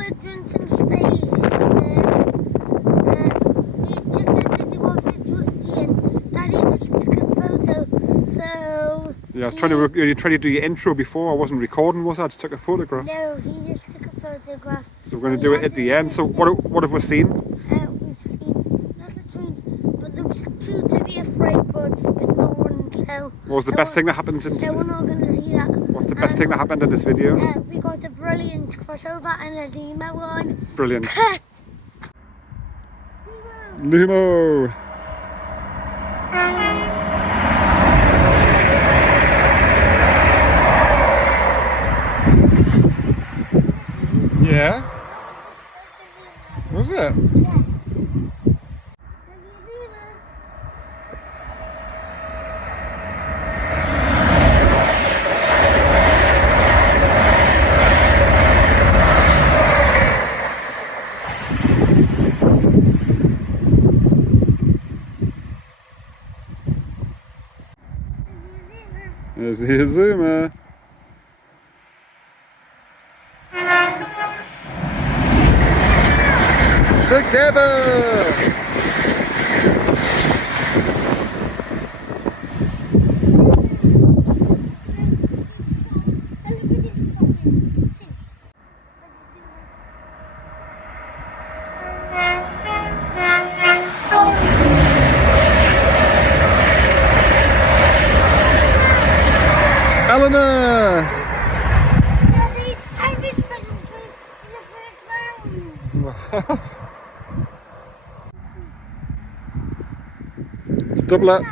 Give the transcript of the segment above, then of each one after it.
Widrington Station. We've just had to do our video at Ian. Daddy just took a photo, so... Yeah, I was trying to do your intro before. I wasn't recording, was I? I just took a photograph. No, he just took a photograph. So we're going to do it at the end. So what have we seen? We've seen not the truth, but there was two to be afraid, but with no one, so... What was the best thing that happened in... So we're not going to see that. What's the best thing that happened in this video? We got a brilliant crossover and a Zima one. Brilliant. Cut! Lumo! Yeah? Was it? Yeah. There's the Azuma. Together! Eleanor! It's double up.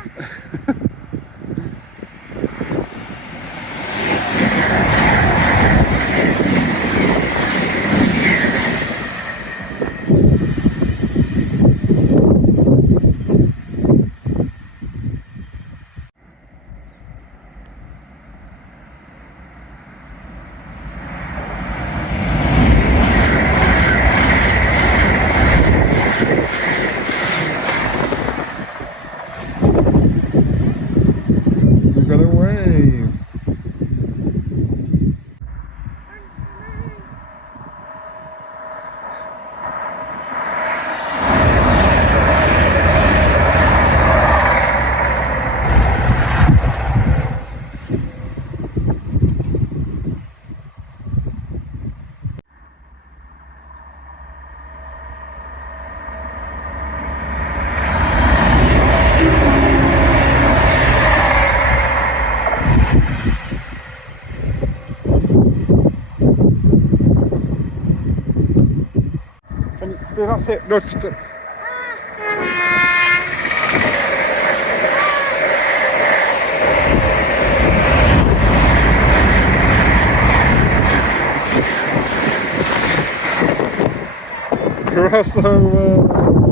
We've got a wave. Steve, that's it. No, crossover.